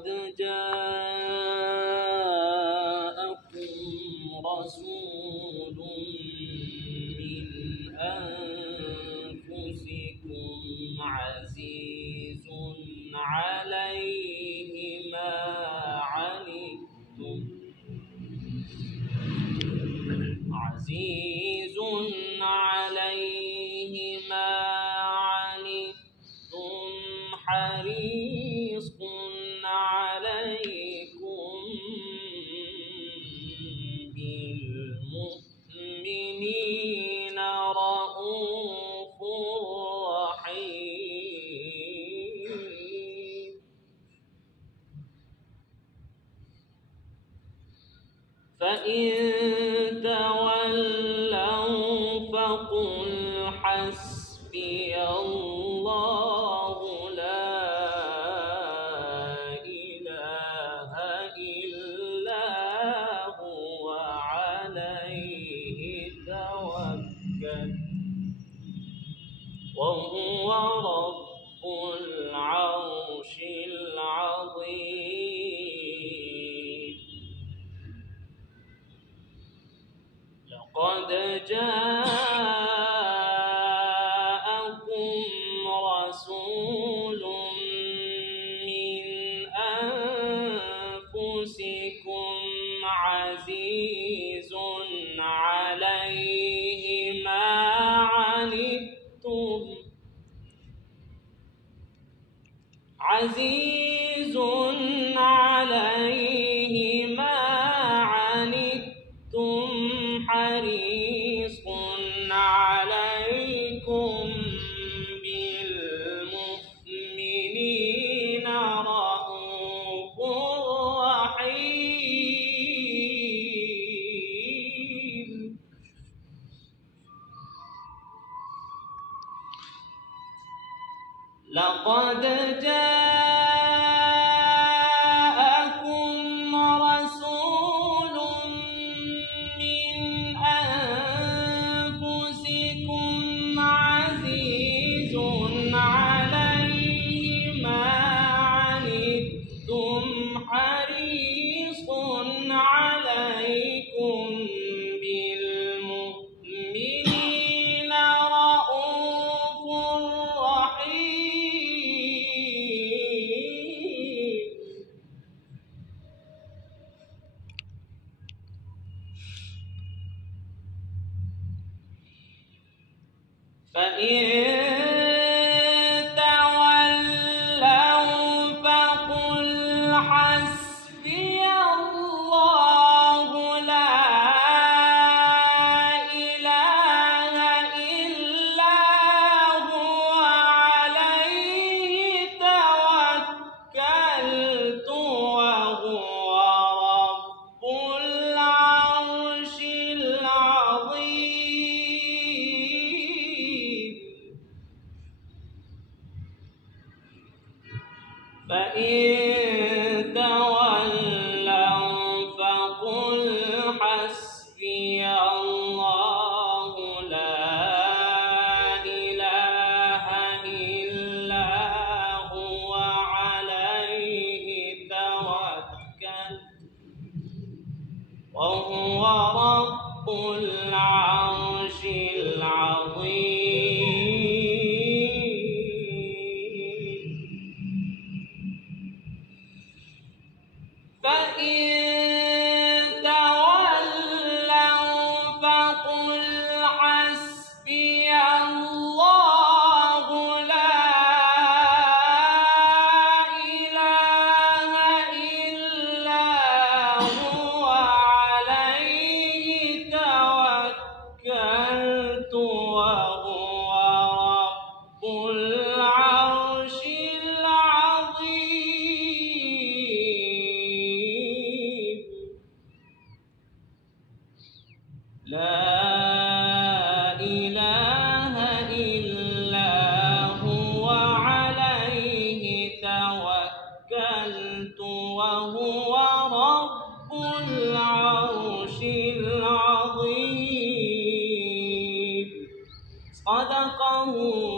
لقد جاءكم رسول من أنفسكم عزيز عليه ما عنتم حريص عليكم بالمؤمنين رءوف رحيم. فإن تولوا فقل حسبي الله لا إله إلا هو عليه توكل وهو رب العرش العظيم. لقد جاءكم رسول من أنفسكم عزيز عليه ما عنتم حريص عليكم بالمؤمنين رءوف رحيم. لقد جاءكم رسول من أنفسكم عزيز عليه ما عنتم حريص عليكم بالمؤمنين رءوف رحيم. فإن تولوا فقل حسبي الله لا إله إلا هو عليه توكلت وهو رب العرش العظيم. فإن تولوا فقل حسبي الله لا إله إلا هو عليه توكلت وهو رب العرش العظيم. فإن تولوا فقل حسبي الله لا إله إلا هو عليه توكلت وهو رب العرش العظيم. لا إله إلا هو عليه توكلت وهو رب العرش العظيم. صدق الله